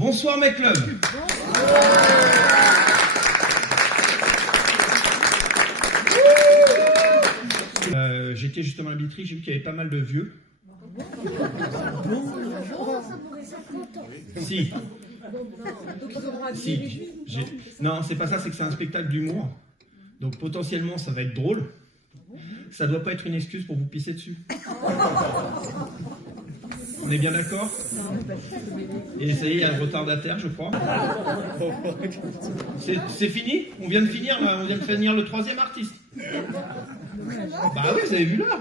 Bonsoir mes clubs. J'étais justement à la billetterie, j'ai vu qu'il y avait pas mal de vieux. Si. Non, c'est pas ça, c'est que c'est un spectacle d'humour. Donc potentiellement, ça va être drôle. Ça doit pas être une excuse pour vous pisser dessus. On est bien d'accord? Et ça y est, il y a un retardataire, je crois. C'est fini? On vient de finir là, on vient de finir le 3e artiste. Bah oui, vous avez vu là.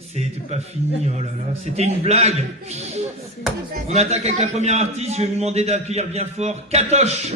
C'était pas fini, oh là là. C'était une blague. On attaque avec la première artiste, je vais vous demander d'accueillir bien fort Katoche.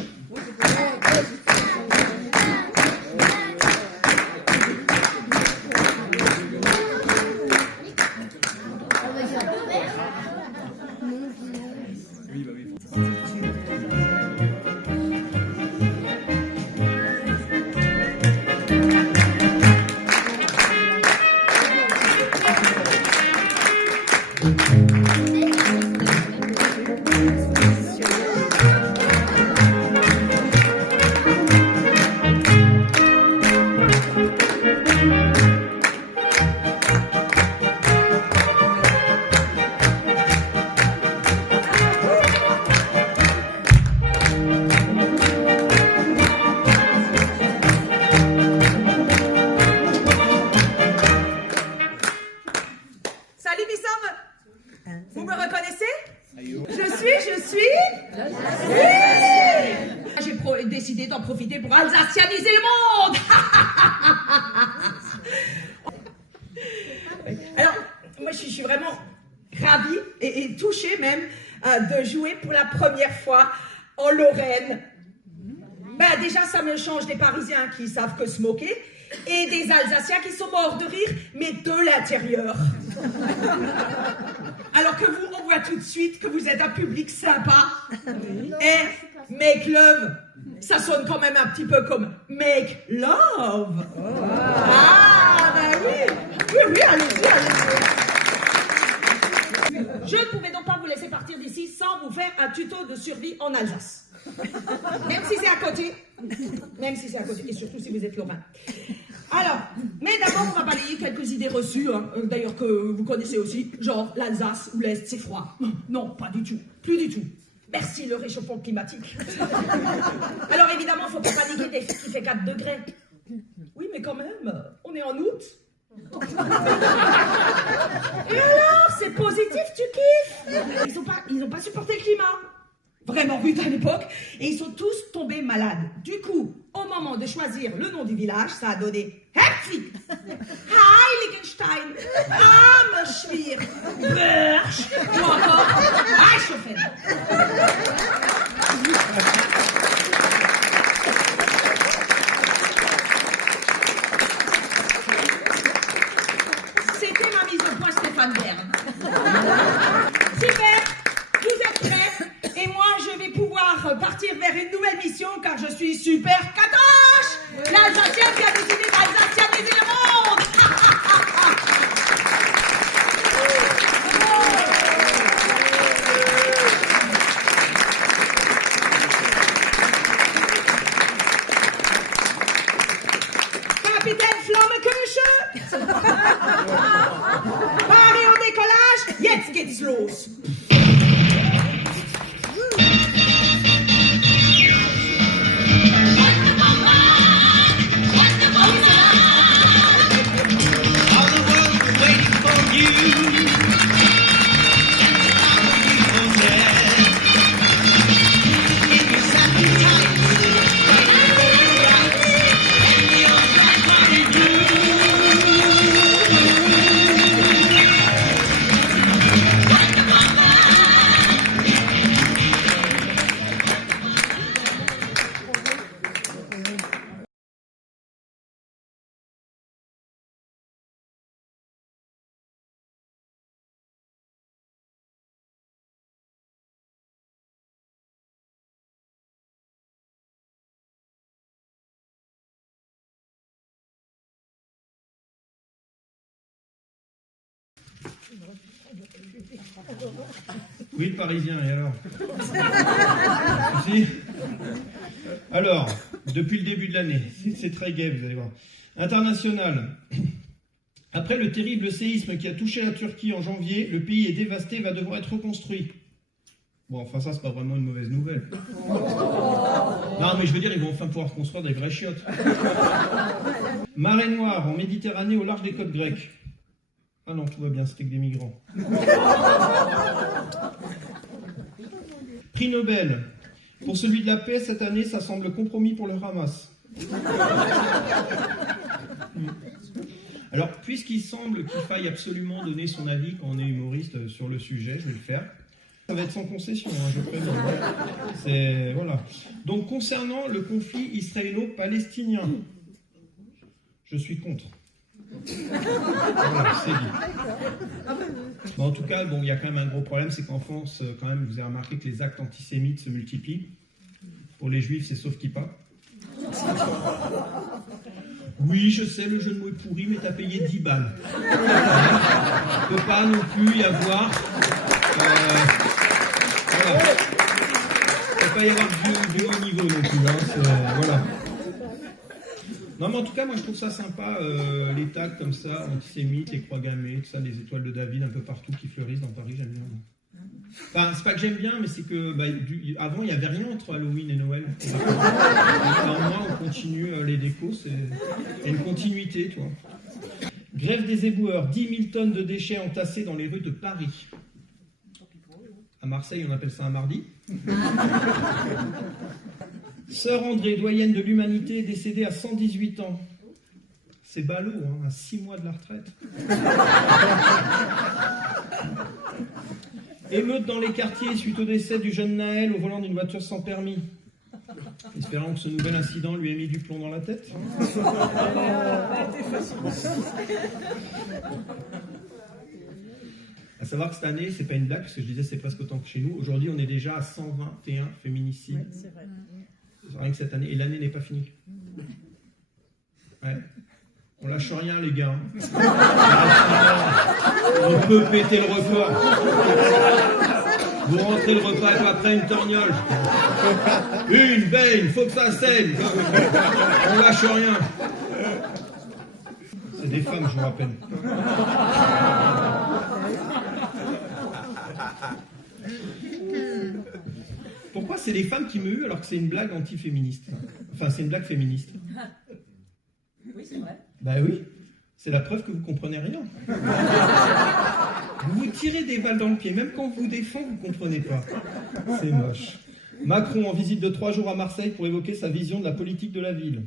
Vous me reconnaissez? Je suis oui. J'ai décidé d'en profiter pour alsacianiser le monde. Alors, moi je suis vraiment ravie et touchée même de jouer pour la première fois en Lorraine. Ben, déjà ça me change des Parisiens qui savent que se moquer et des Alsaciens qui sont morts de rire, mais de l'intérieur. Alors que vous, on voit tout de suite que vous êtes un public sympa. Et make love, ça sonne quand même un petit peu comme make love. Ah, ben oui, allez-y. Je ne pouvais donc pas vous laisser partir d'ici sans vous faire un tuto de survie en Alsace. Même si c'est à côté, et surtout si vous êtes lorrain. Alors, mais d'abord, on va balayer quelques idées reçues, hein, d'ailleurs que vous connaissez aussi, genre l'Alsace ou l'Est, c'est froid. Non, pas du tout, plus du tout. Merci le réchauffement climatique. Alors évidemment, il ne faut pas paniquer dès qu'il fait 4 degrés. Oui, mais quand même, on est en août. Et alors, c'est positif, tu kiffes? Ils n'ont pas supporté le climat. Vraiment rude à l'époque, et ils sont tous tombés malades. Du coup, au moment de choisir le nom du village, ça a donné Herpfig, Heiligenstein, Ammerschwir, Börsch, ou encore Reichshofen. C'était ma mise au point Stéphane Bern. Super, vous êtes prêts? Et moi, je vais pouvoir partir vers une nouvelle mission car je suis super Katoche, l'Alsacienne qui a décidé d'alsacianiser le monde. Capitaine Flammekuche. Paré en décollage, jetzt geht's los. Oui, le Parisien, et alors? Si. Alors, depuis le début de l'année, c'est très gai, vous allez voir. International. Après le terrible séisme qui a touché la Turquie en janvier, le pays est dévasté et va devoir être reconstruit. Bon, enfin ça, c'est pas vraiment une mauvaise nouvelle. Non, mais je veux dire, ils vont enfin pouvoir construire des vraies chiottes. Marée noire en Méditerranée au large des côtes grecques. Ah non, tout va bien, c'était que des migrants. Prix Nobel. Pour celui de la paix, cette année, ça semble compromis pour le Hamas. Alors, puisqu'il semble qu'il faille absolument donner son avis quand on est humoriste sur le sujet, je vais le faire. Ça va être sans concession, hein, je préviens. C'est, voilà. Donc, concernant le conflit israélo-palestinien, je suis contre. Voilà, c'est dit. Bon, en tout cas, bon, il y a quand même un gros problème, c'est qu'en France, quand même, vous avez remarqué que les actes antisémites se multiplient. Pour les juifs, c'est sauf kippa. Oui, je sais, le jeu de mots est pourri, mais t'as payé 10 balles. Il ne peut pas non plus y avoir... voilà. Il ne peut pas y avoir du haut niveau non plus. Hein, voilà. Non, mais en tout cas, moi, je trouve ça sympa, les tags comme ça, antisémites, les croix gammées, tout ça, les étoiles de David un peu partout qui fleurissent dans Paris, j'aime bien. Enfin, c'est pas que j'aime bien, mais c'est que avant, il n'y avait rien entre Halloween et Noël. Alors, moi, on continue les décos, c'est une continuité, tu vois. Grève des éboueurs, 10 000 tonnes de déchets entassés dans les rues de Paris. À Marseille, on appelle ça un mardi. Sœur André, doyenne de l'humanité, décédée à 118 ans. C'est ballot, hein, à 6 mois de la retraite. Émeute dans les quartiers suite au décès du jeune Naël au volant d'une voiture sans permis. Espérons que ce nouvel incident lui ait mis du plomb dans la tête. À savoir que cette année, c'est pas une blague, parce que je disais c'est presque autant que chez nous. Aujourd'hui, on est déjà à 121 féminicides. Oui, c'est vrai. Rien que cette année, et l'année n'est pas finie. Ouais. On lâche rien, les gars. On peut péter le record. Vous rentrez le repas et après une torgnole. Une baigne, faut que ça saigne. On lâche rien. C'est des femmes, je vous rappelle. Pourquoi c'est les femmes qui me huent alors que c'est une blague anti-féministe? Enfin, c'est une blague féministe. Oui, c'est vrai. Bah oui, c'est la preuve que vous comprenez rien. Vous vous tirez des balles dans le pied, même quand on vous défend, vous comprenez pas. C'est moche. Macron en visite de 3 jours à Marseille pour évoquer sa vision de la politique de la ville.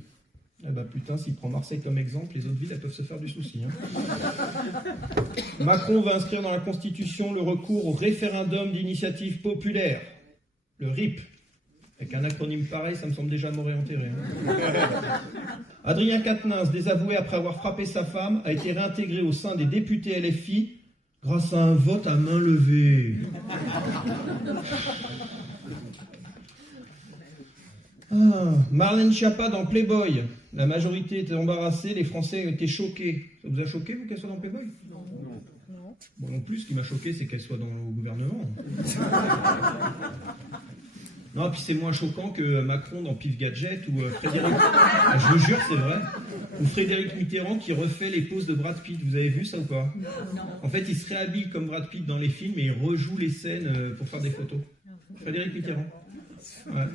Eh bah putain, s'il prend Marseille comme exemple, les autres villes, elles peuvent se faire du souci. Hein. Macron va inscrire dans la Constitution le recours au référendum d'initiative populaire. Le RIP. Avec un acronyme pareil, ça me semble déjà mort et enterré. Hein. Adrien Quatennens, désavoué après avoir frappé sa femme, a été réintégré au sein des députés LFI grâce à un vote à main levée. Marlène Schiappa dans Playboy. La majorité était embarrassée, les Français étaient choqués. Ça vous a choqué, vous, qu'elle soit dans Playboy? Non. Bon, non plus, ce qui m'a choqué, c'est qu'elle soit dans le gouvernement. Non, puis c'est moins choquant que Macron dans Pif Gadget ou Frédéric... Je vous jure, c'est vrai. Ou Frédéric Mitterrand qui refait les poses de Brad Pitt. Vous avez vu ça ou pas? Non. En fait, il se réhabille comme Brad Pitt dans les films et il rejoue les scènes pour faire des photos. Frédéric Mitterrand. Ouais.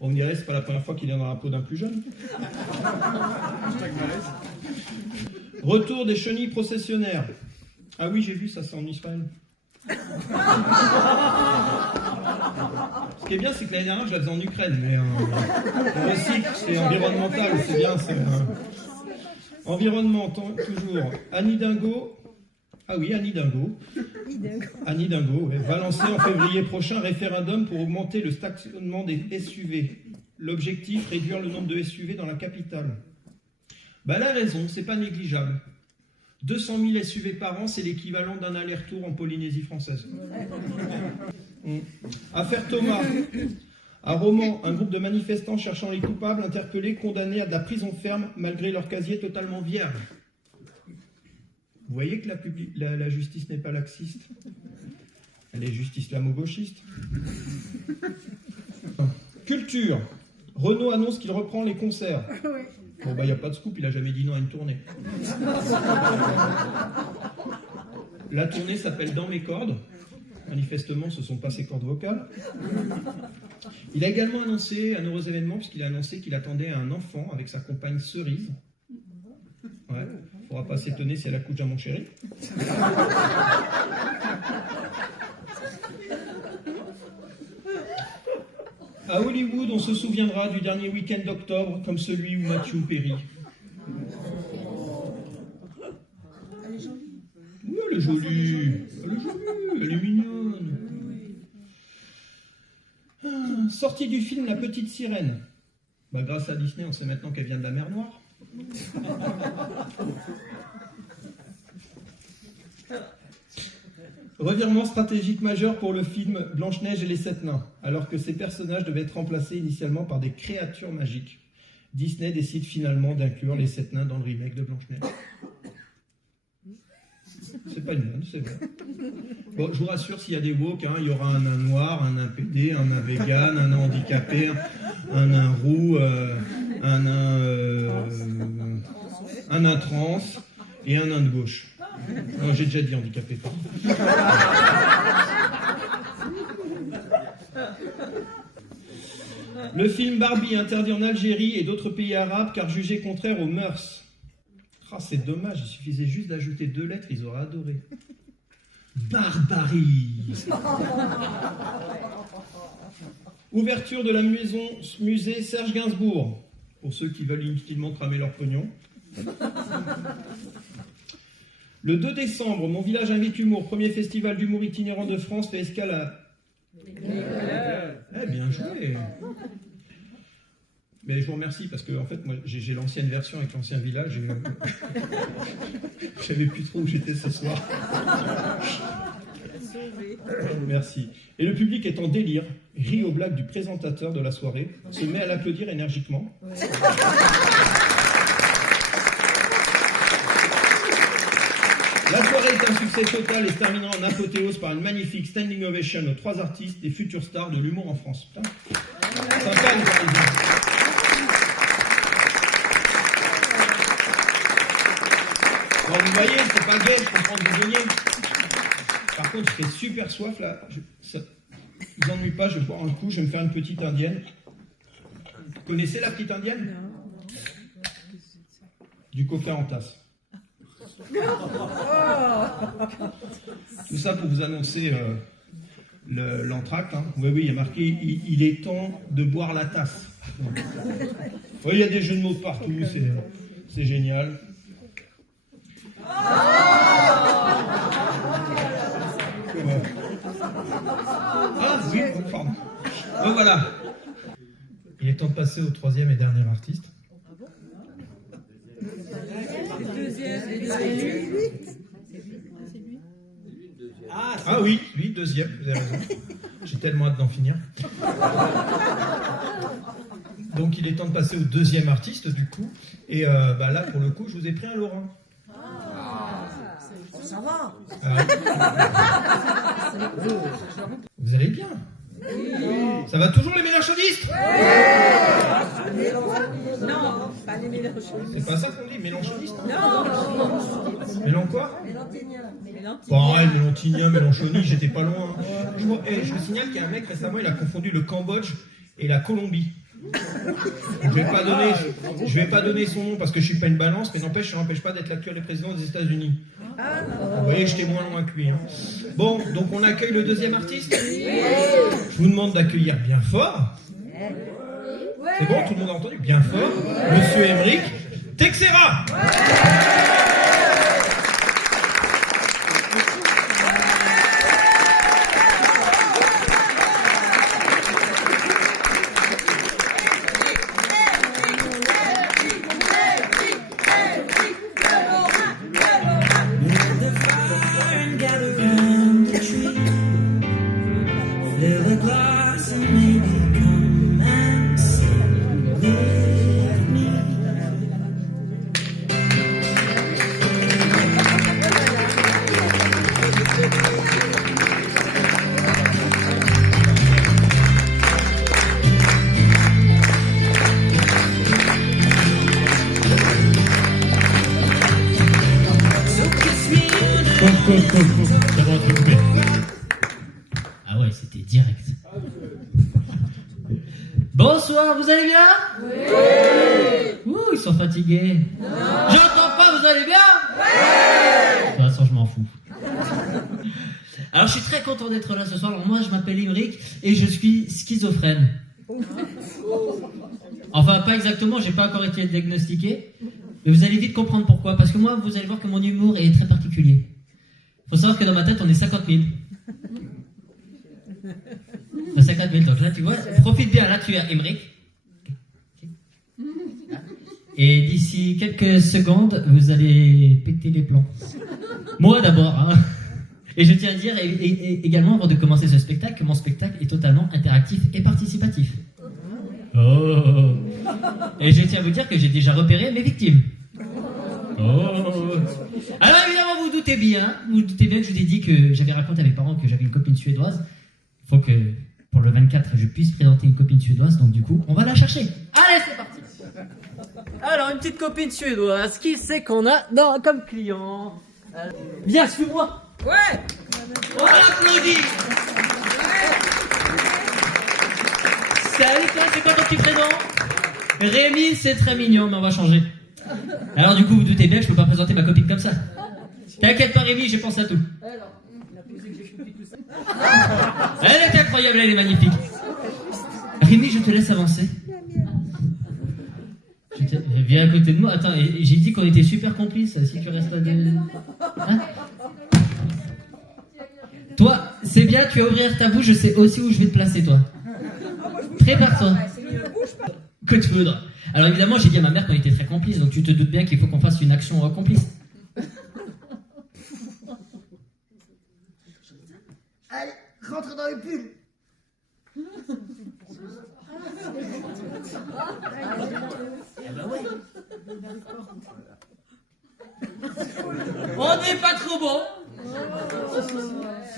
On me dirait, c'est pas la première fois qu'il est dans la peau d'un plus jeune. Retour des chenilles processionnaires. Ah oui, j'ai vu ça, c'est en Israël. Ce qui est bien, c'est que l'année dernière, je la faisais en Ukraine, mais on recycle, c'est environnemental, c'est bien. Environnement, toujours. Annie Dingo. Ah oui, Annie Dingo. Annie Dingo, ouais, va lancer en février prochain référendum pour augmenter le stationnement des SUV. L'objectif, réduire le nombre de SUV dans la capitale. Bah, elle a raison, c'est pas négligeable. 200 000 SUV par an, c'est l'équivalent d'un aller-retour en Polynésie française. Affaire Thomas. À Romans, un groupe de manifestants cherchant les coupables interpellés, condamnés à de la prison ferme malgré leur casier totalement vierge. Vous voyez que la justice n'est pas laxiste. Elle est juste islamo-gauchiste. Culture. Renaud annonce qu'il reprend les concerts. Bon, bah, il n'y a pas de scoop, il a jamais dit non à une tournée. La tournée s'appelle Dans mes cordes. Manifestement, ce ne sont pas ses cordes vocales. Il a également annoncé un heureux événement, puisqu'il a annoncé qu'il attendait un enfant avec sa compagne Cerise. Ouais, il ne faudra pas s'étonner si elle accouche d'un mon chéri. À Hollywood, on se souviendra du dernier week-end d'octobre comme celui où Matthew Perry. Oui, elle est jolie. Elle est mignonne. Sortie du film La Petite Sirène. Bah, grâce à Disney, on sait maintenant qu'elle vient de la mer Noire. Revirement stratégique majeur pour le film Blanche-Neige et les 7 nains. Alors que ces personnages devaient être remplacés initialement par des créatures magiques, Disney décide finalement d'inclure les 7 nains dans le remake de Blanche-Neige. C'est pas une bonne, c'est vrai. Bon, je vous rassure, s'il y a des woke, il y aura un nain noir, un nain PD, un nain vegan, un nain handicapé, un nain roux, un nain trans et un nain de gauche. Non, j'ai déjà dit handicapé. Le film Barbie interdit en Algérie et d'autres pays arabes car jugé contraire aux mœurs. Ah, c'est dommage, il suffisait juste d'ajouter 2 lettres, ils auraient adoré. Barbarie. Ouverture de la musée Serge Gainsbourg, pour ceux qui veulent inutilement cramer leur pognon. Le 2 décembre, Mon Village Invite Humour, premier festival d'humour itinérant de France, fait escale à... Eh, bien joué. Mais je vous remercie parce que en fait, moi, j'ai l'ancienne version avec l'ancien village. Je savais plus trop où j'étais ce soir. Merci. Et le public est en délire, rit aux blagues du présentateur de la soirée, se met à l'applaudir énergiquement. La soirée est un succès total et se terminera en apothéose par une magnifique standing ovation aux 3 artistes et futures stars de l'humour en France. Putain. Sympa, les Parisiens. Bon, vous voyez, c'est pas gay, je comprends que vous veniez. Par contre, je fais super soif là. Ça vous ennuie pas, je vais boire un coup, je vais me faire une petite indienne. Vous connaissez la petite indienne? Non. Du coca en tasse. Tout ça pour vous annoncer l'entracte. Hein. Oui, il y a marqué il est temps de boire la tasse. Oui, il y a des jeux de mots partout, c'est génial. Ah oui, pardon. Bon, voilà. Il est temps de passer au 3e et dernier artiste. Ah oui, lui, 2e, vous avez raison. J'ai tellement hâte d'en finir. Donc il est temps de passer au 2e artiste du coup. Et là pour le coup, je vous ai pris un Laurent. Ça va. Vous allez bien? Ça va toujours les mélanchonistes? Non, pas les mélanchonistes. C'est pas ça qu'on dit, mélanchoniste? Non. Mélan quoi? Mélantinien. Bon, mélantinien, mélanchonie, j'étais pas loin. Je vous signale qu'il y a un mec récemment, il a confondu le Cambodge et la Colombie. Je vais pas donner son nom parce que je suis pas une balance, mais n'empêche, ça n'empêche pas d'être l'actuel président des États-Unis. Vous voyez, j'étais moins loin que lui. Hein. Bon, donc on accueille le 2e artiste. Je vous demande d'accueillir bien fort. C'est bon, tout le monde a entendu? Bien fort. Monsieur Emeric Texera. C'est bon, tu peux couper. Ah ouais, c'était direct. Bonsoir, vous allez bien? Oui. Ouh, ils sont fatigués. Non. J'entends pas, vous allez bien? Oui. De toute façon, je m'en fous. Alors, je suis très content d'être là ce soir. Alors, moi, je m'appelle Imric et je suis schizophrène. Enfin, pas exactement, j'ai pas encore été diagnostiqué. Mais vous allez vite comprendre pourquoi. Parce que moi, vous allez voir que mon humour est très particulier. Faut savoir que dans ma tête, on est 50 000. 50 000, donc là, tu vois, profite bien, là, tu as Imric. Et d'ici quelques secondes, vous allez péter les plombs. Moi, d'abord, hein. Et je tiens à dire également, avant de commencer ce spectacle, que mon spectacle est totalement interactif et participatif. Oh. Et je tiens à vous dire que j'ai déjà repéré mes victimes. Oh. Alors évidemment, vous doutez bien que je vous ai dit que j'avais raconté à mes parents que j'avais une copine suédoise. Il faut que, pour le 24, je puisse présenter une copine suédoise, donc du coup, on va la chercher. Allez, c'est parti. Alors, une petite copine suédoise, qui c'est qu'on a comme client? Viens, suis-moi. Ouais. On applaudit. Salut toi, c'est quoi ton petit prénom? Rémi, c'est très mignon, mais on va changer. Alors du coup, vous doutez bien que je peux pas présenter ma copine comme ça. T'inquiète pas Rémi, j'ai pensé à tout. Elle est incroyable, elle est magnifique. Rémi, je te laisse avancer. Viens à côté de moi. Attends, j'ai dit qu'on était super complices. Si tu restes là de... Hein? Toi, c'est bien, tu vas ouvrir ta bouche, je sais aussi où je vais te placer, toi. Prépare-toi. Coup de foudre. Alors évidemment, j'ai dit à ma mère qu'on était très complices, donc tu te doutes bien qu'il faut qu'on fasse une action complice. Allez, rentre dans le pull. On n'est pas trop bon.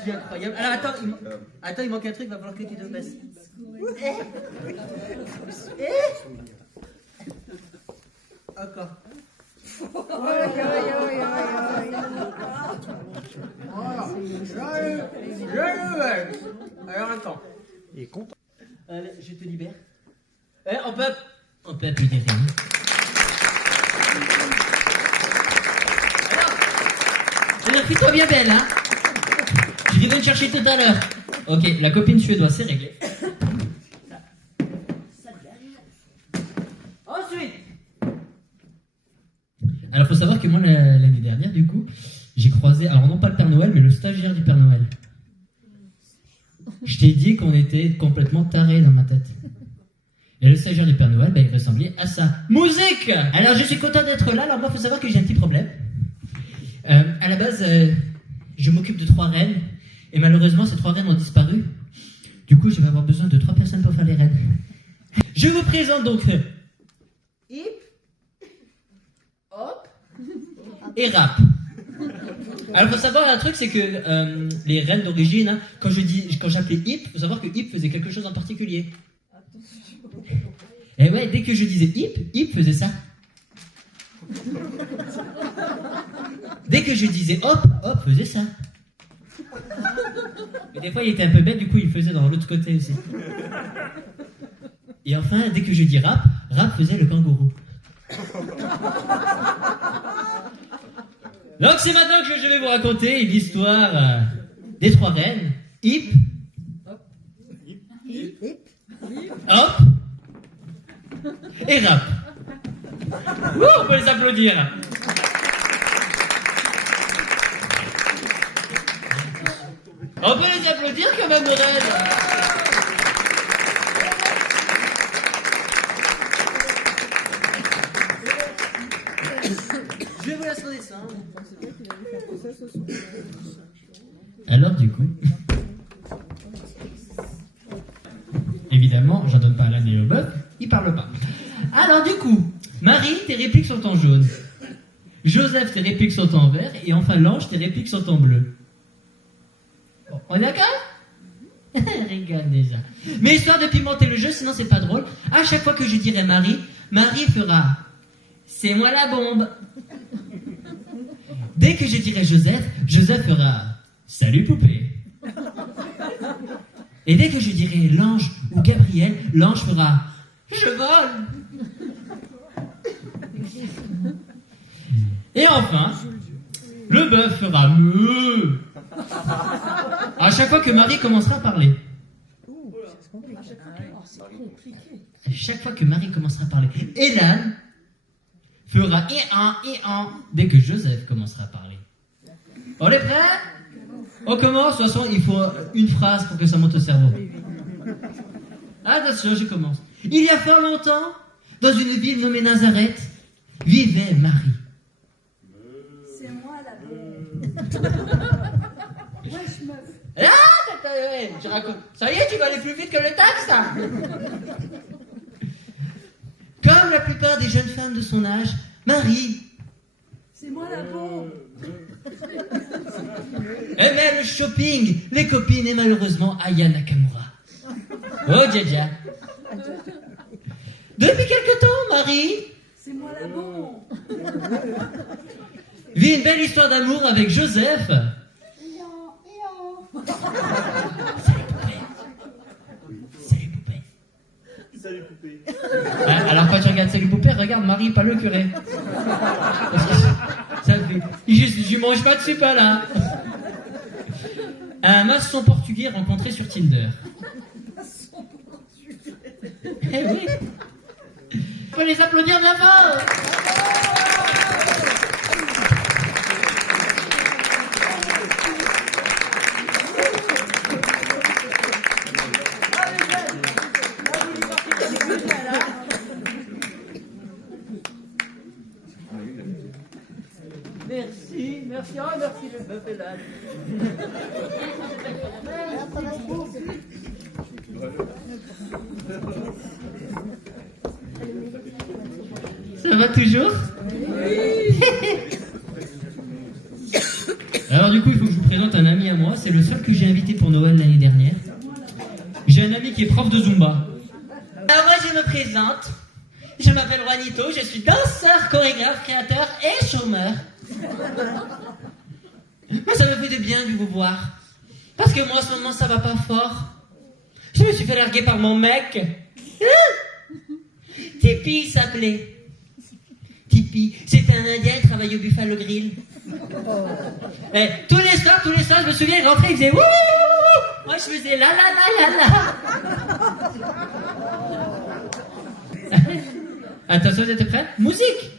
C'est incroyable. Alors attends, il manque un truc, va falloir que tu te baisses. Encore. Alors attends. Il est content. Allez, je te libère. On peut applaudir Rémi. Alors, fais-toi bien belle, hein. Je vais te chercher tout à l'heure. Ok, la copine suédoise, c'est réglé. Ensuite. Alors, faut savoir que moi, l'année dernière, du coup, j'ai croisé, alors non pas le Père Noël, mais le stagiaire du Père Noël. Je t'ai dit qu'on était complètement tarés dans ma tête. Et le stagiaire du Père Noël, il ressemblait à ça. Musique! Alors, je suis content d'être là. Alors, moi, faut savoir que j'ai un petit problème. À la base, je m'occupe de 3 reines. Et malheureusement, ces 3 reines ont disparu. Du coup, je vais avoir besoin de 3 personnes pour faire les reines. Je vous présente donc... Hip. Hop. Et rap. Alors, faut savoir un truc, c'est que les reines d'origine, hein, quand j'appelais hip, faut savoir que hip faisait quelque chose en particulier. Et ouais, dès que je disais hip faisait ça. Dès que je disais hop faisait ça. Mais des fois, il était un peu bête, du coup, il faisait dans l'autre côté aussi. Et enfin, dès que je dis rap faisait le kangourou. Donc, c'est maintenant que je vais vous raconter l'histoire des 3 reines. Hip, hop, et rap. Ouh, on peut les applaudir. On peut les applaudir quand même, nos reines. Je vous laisse redescendre. Alors du coup, évidemment, j'en donne pas à l'âne et au bœuf, il parle pas. Alors du coup, Marie, tes répliques sont en jaune. Joseph, tes répliques sont en vert. Et enfin, Lange, tes répliques sont en bleu. Bon, on est d'accord? Rigole déjà. Mais histoire de pimenter le jeu, sinon c'est pas drôle. À chaque fois que je dirai Marie fera « C'est moi la bombe ». Dès que je dirai Joseph, Joseph fera « Salut poupée ». Et dès que je dirai l'ange ou Gabriel, l'ange fera « Je vole ». Et enfin, le bœuf fera « Meuh ». À chaque fois que Marie commencera à parler. À chaque fois que Marie commencera à parler. Et l'âne fera « et un » dès que Joseph commencera à parler. On est prêts? On commence, de toute façon, il faut une phrase pour que ça monte au cerveau. Attention, je commence. Il y a fort longtemps, dans une ville nommée Nazareth, vivait Marie. C'est moi là-bas. Wesh meuf. Ouais, je raconte. Ça y est, tu vas aller plus vite que le taxe, ça. Comme la plupart des jeunes femmes de son âge, Marie C'est moi là-bas. aimait le shopping, les copines et malheureusement Aya Nakamura. Oh, Dja. Depuis quelque temps, Marie C'est moi là-bas. vit une belle histoire d'amour avec Joseph. Salut poupée. Alors quand tu regardes Salut Poupée, regarde Marie, pas le curé. Parce que ça fait... Je mange pas de ce pas là. Un maçon portugais rencontré sur Tinder. Eh oui. On peut les applaudir bien fort. Merci, oh merci le bœuf et l'âne. Ça va toujours? Oui. Alors du coup, il faut que je vous présente un ami à moi. C'est le seul que j'ai invité pour Noël l'année dernière. J'ai un ami qui est prof de Zumba. Alors moi, je me présente. Je m'appelle Juanito, je suis danseur, chorégraphe, créateur et chômeur. Moi, ça me fait du bien de vous voir. Parce que moi, en ce moment, ça va pas fort. Je me suis fait larguer par mon mec. Tipeee, il s'appelait. Tipeee, c'était un Indien, il travaillait au Buffalo Grill. Et tous les soirs, je me souviens, il rentrait, il faisait wouh. Moi, je faisais la la la la la. Attention, vous êtes prêts? Musique.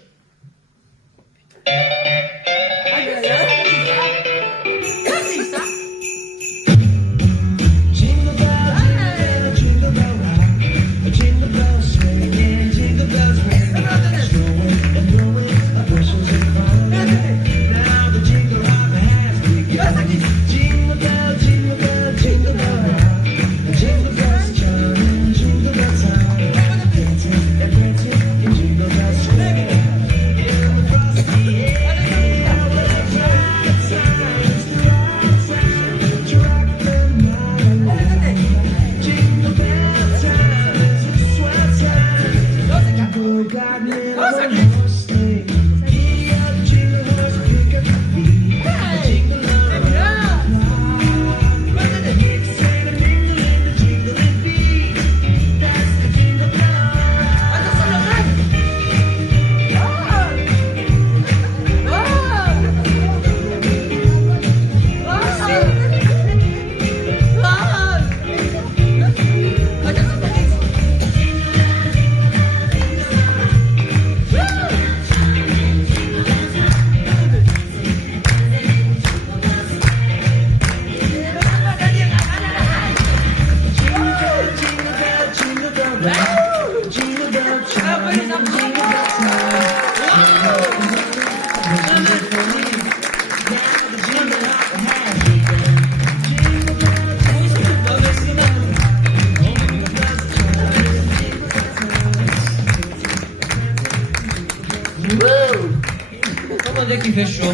Comment dire qu'il fait chaud?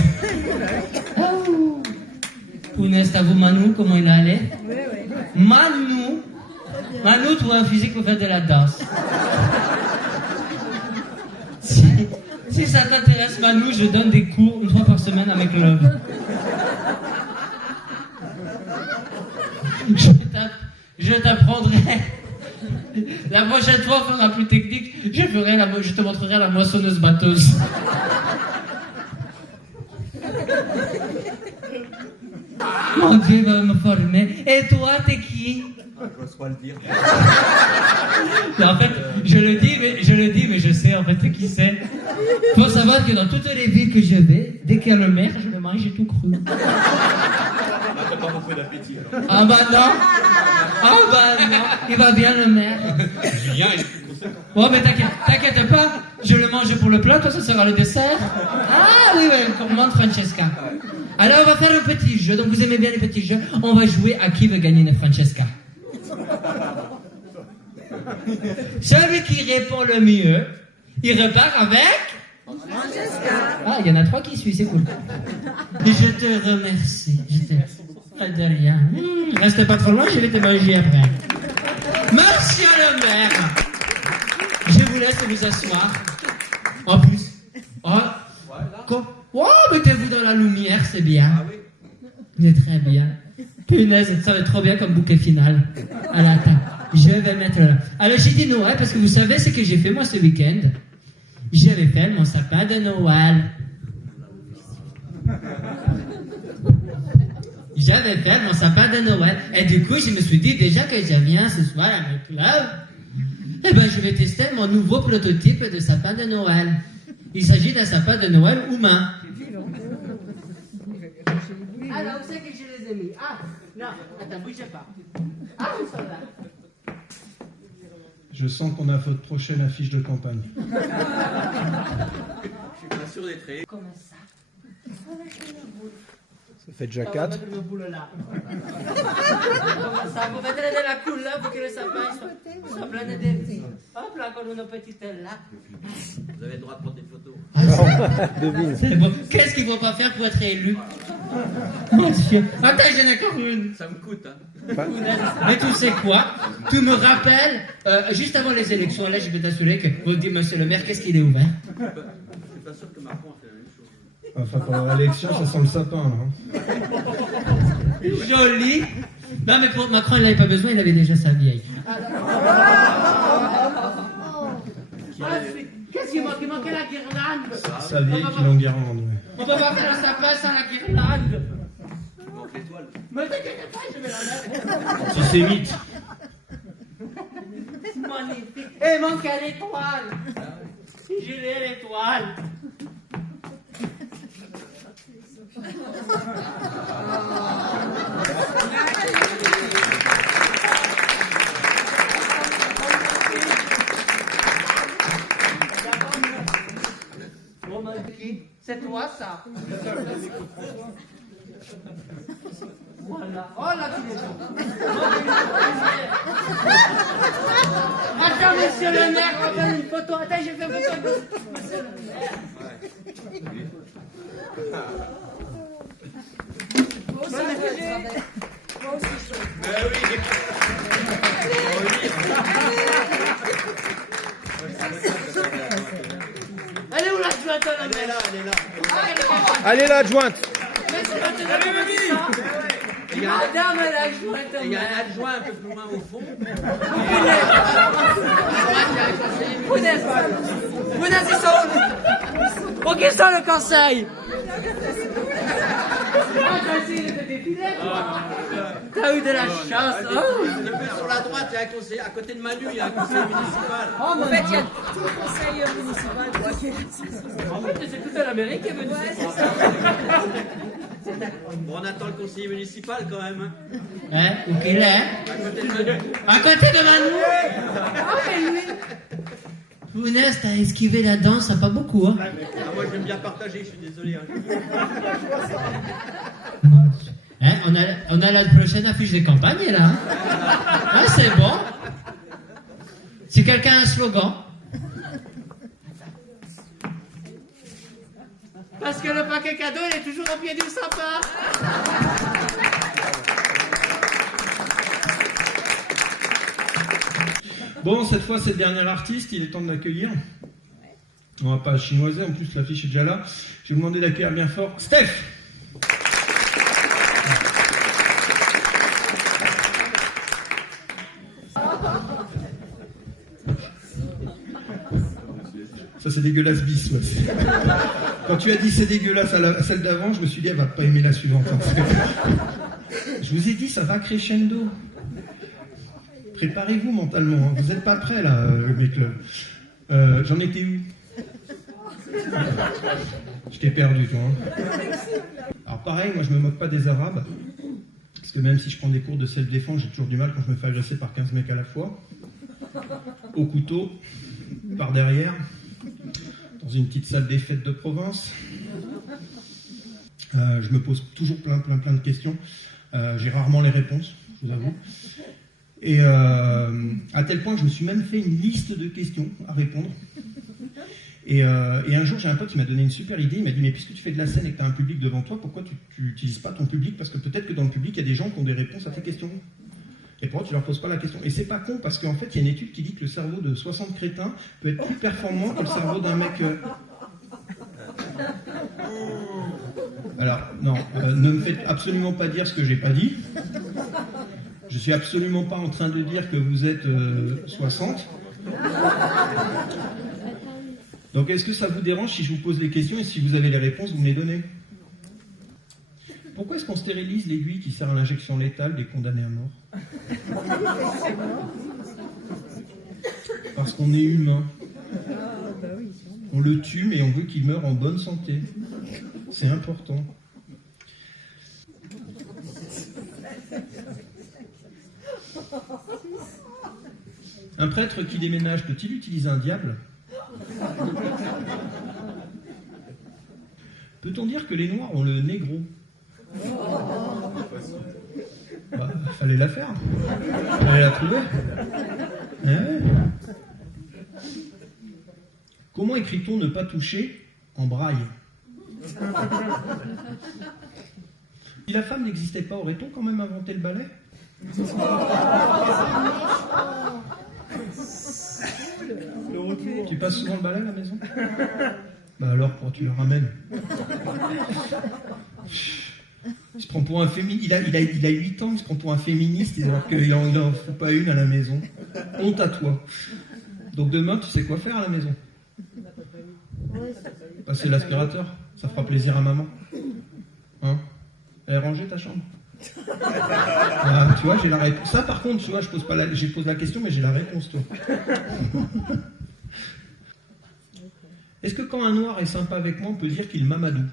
Punaise, t'as vu Manu, comment il allait? Manu, trouve un physique pour faire de la danse. Si ça t'intéresse, Manu, je donne des cours 1 fois par semaine avec Love. Je t'apprendrai. La prochaine fois, on fera plus technique. Je te montrerai la moissonneuse batteuse. Mon Dieu, il va me former. Et toi, t'es qui? Je n'ose pas le dire. Mais en fait, je le dis, mais je sais en fait qui c'est. Faut savoir que dans toutes les villes que je vais, dès qu'il y a le maire, je le mange tout cru. Bah, t'as pas beaucoup d'appétit alors. Ah bah non. Ah bah non. Il va bien le maire. Julien, il est plus conséquent. Oh mais t'inquiète pas, je le mange pour le plat, toi ça sera le dessert. Ah oui, commande Francesca. Alors on va faire un petit jeu, donc vous aimez bien les petits jeux. On va jouer à qui veut gagner une Francesca. Celui qui répond le mieux, il repart avec Francesca. Ah, il y en a 3 qui suivent, c'est cool. Et je te remercie. Pas de rien. Restez pas trop loin, je vais te manger après. Monsieur le maire, je vous laisse vous asseoir. En plus, mettez-vous dans la lumière, c'est bien. Ah oui. C'est très bien. Punaise, ça va être trop bien comme bouquet final. Alors attends, je vais mettre là. Alors j'ai dit Noël parce que vous savez ce que j'ai fait moi ce week-end. J'avais fait mon sapin de Noël. J'avais fait mon sapin de Noël. Et du coup, je me suis dit déjà que je viens ce soir avec Love. Eh ben, je vais tester mon nouveau prototype de sapin de Noël. Il s'agit d'un sapin de Noël humain. Alors, où c'est que je les ai mis? Ah, non, attends, bougez pas. Ah, ils sont là. Je sens qu'on a votre prochaine affiche de campagne. Je suis pas sûr d'être ré. Comment ça? Ça fait déjà 4. Comment ça? Vous mettez de la couleur pour que le sapin soit plein de vie. Hop là, comme une petite là. Vous avez le droit de prendre des photos. C'est bon. Qu'est-ce qu'il ne faut pas faire pour être élu? Monsieur. Attends, j'en ai encore une. Ça me coûte, hein. Mais tu sais quoi? Tu me rappelles, juste avant les élections, là, je vais t'assurer que vous dites, monsieur le maire, qu'est-ce qu'il est ouvert? Je suis pas sûr que Macron a fait la même chose. Enfin, pendant l'élection, ça sent le sapin, là. Joli. Non, mais pour Macron, il n'avait pas besoin, il avait déjà sa vieille. Qu'est-ce qu'il manque? Il manquait la guirlande. Sa vieille qui l'enguirlande. On peut pas faire un sapin sans la guirlande. Il manque l'étoile. Mais t'inquiète pas, je vais la mettre. Antisémite. Magnifique. Et il manque à l'étoile. Je l'ai l'étoile. C'est toi ça. Voilà. Oh là, tu es Attends, monsieur le maire, on va faire une photo. Attends, j'ai fait une photo avec monsieur le maire. Elle est où la jointe à la main? Elle est là. Allez, l'adjointe. Madame la jointe à Il y a main. un adjoint un peu plus loin au fond. Vous n'êtes pas. Pour qui sont le conseil? T'as eu de la chance, hein? Sur la droite, il y a un conseiller. À côté de Manu, il y a un conseiller municipal. En fait, il y a tout le conseil municipal. En fait, c'est toute l'Amérique qui est venue. Bon, on attend le conseiller municipal quand même. Hein? Où qu'il est? À côté de Manu. À côté de Manu? Ah, mais lui. Founès, t'as esquivé la danse, pas beaucoup, hein? Ah, moi, j'aime bien partager, je suis désolé. Hein. Hein, on a la prochaine affiche de campagne, là. Hein? Ah, c'est bon. Si quelqu'un a un slogan. Parce que le paquet cadeau, il est toujours au pied du sapin. Bon, cette fois, c'est le dernier artiste, il est temps de l'accueillir. On va pas chinoiser, en plus l'affiche est déjà là. Je vais vous demander d'accueillir bien fort Steph. Ça c'est dégueulasse bis. Ouais. Quand tu as dit c'est dégueulasse à celle d'avant, je me suis dit elle va pas aimer la suivante. Hein, parce que... Je vous ai dit ça va crescendo. Préparez-vous mentalement, hein. Vous n'êtes pas prêts là, mes clubs. J'en étais où? Je t'ai perdu, toi. Hein. Alors pareil, moi je me moque pas des Arabes, parce que même si je prends des cours de self-défense, j'ai toujours du mal quand je me fais agresser par 15 mecs à la fois, au couteau, par derrière, dans une petite salle des fêtes de province. Je me pose toujours plein de questions. J'ai rarement les réponses, je vous avoue. Et à tel point que je me suis même fait une liste de questions à répondre. Et un jour, j'ai un pote qui m'a donné une super idée. Il m'a dit, mais puisque tu fais de la scène et que tu as un public devant toi, pourquoi tu n'utilises pas ton public? Parce que peut-être que dans le public, il y a des gens qui ont des réponses à tes questions. Et pourquoi tu leur poses pas la question? Et c'est pas con, parce qu'en fait, il y a une étude qui dit que le cerveau de 60 crétins peut être plus performant que le cerveau d'un mec... Alors, non, ne me faites absolument pas dire ce que j'ai pas dit. Je suis absolument pas en train de dire que vous êtes 60. Donc est-ce que ça vous dérange si je vous pose les questions et si vous avez les réponses, vous me les donnez? Pourquoi est-ce qu'on stérilise l'aiguille qui sert à l'injection létale des condamnés à mort? Parce qu'on est humain. On le tue mais on veut qu'il meure en bonne santé. C'est important. Un prêtre qui déménage peut-il utiliser un diable? Peut-on dire que les Noirs ont le nez gros? Bah, fallait la faire. Fallait la trouver. Ouais. Comment écrit-on ne pas toucher en braille? Si la femme n'existait pas, aurait-on quand même inventé le balai? Tu passes souvent le balai à la maison? Bah alors, pourquoi tu le ramènes? Il se prend pour un féministe. Il a 8 ans, il se prend pour un féministe alors qu'il n'en fout pas une à la maison. Honte à toi. Donc demain, tu sais quoi faire à la maison? Passer l'aspirateur, ça fera plaisir à maman. Hein? Elle est rangée ta chambre? Ah, tu vois, j'ai la réponse. Ça, par contre, tu vois, je pose la question, mais j'ai la réponse, toi. Est-ce que quand un noir est sympa avec moi, on peut dire qu'il m'amadou?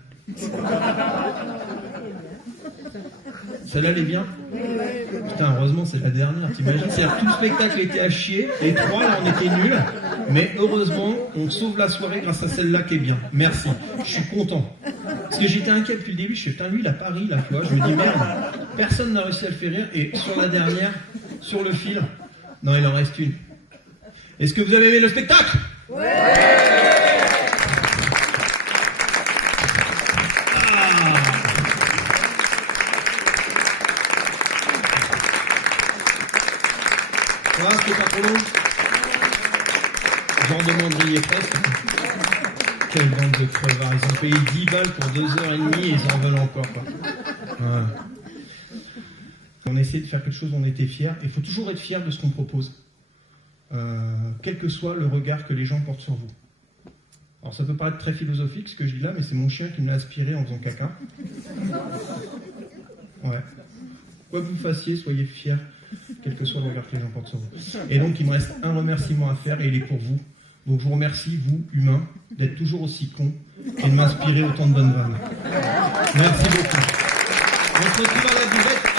Celle-là, elle est bien? Putain, heureusement, c'est la dernière, t'imagines? C'est-à-dire, tout le spectacle était à chier, les trois, là, on était nuls, mais heureusement, on sauve la soirée grâce à celle-là qui est bien. Merci, je suis content. Parce que j'étais inquiet depuis le début, je fais, putain, lui, il a Paris, là, tu vois, je me dis, merde, personne n'a réussi à le faire rire, et sur la dernière, sur le fil, non, il en reste une. Est-ce que vous avez aimé le spectacle? C'est pas trop long. J'en demanderais presque. Quelle bande de crevards. Ils ont payé 10 balles pour 2h30 et ils en veulent encore, quoi. Ouais. On essayait de faire quelque chose où on était fiers. Il faut toujours être fier de ce qu'on propose. Quel que soit le regard que les gens portent sur vous. Alors ça peut paraître très philosophique ce que je dis là, mais c'est mon chien qui me l'a aspiré en faisant caca. Ouais. Quoi que vous fassiez, soyez fiers. Quel que soit le regard que les gens portent sur vous. Et donc, il me reste un remerciement à faire, et il est pour vous. Donc, je vous remercie, vous, humains, d'être toujours aussi cons et de m'inspirer autant de bonnes vannes. Merci beaucoup. On se retrouve à la buvette.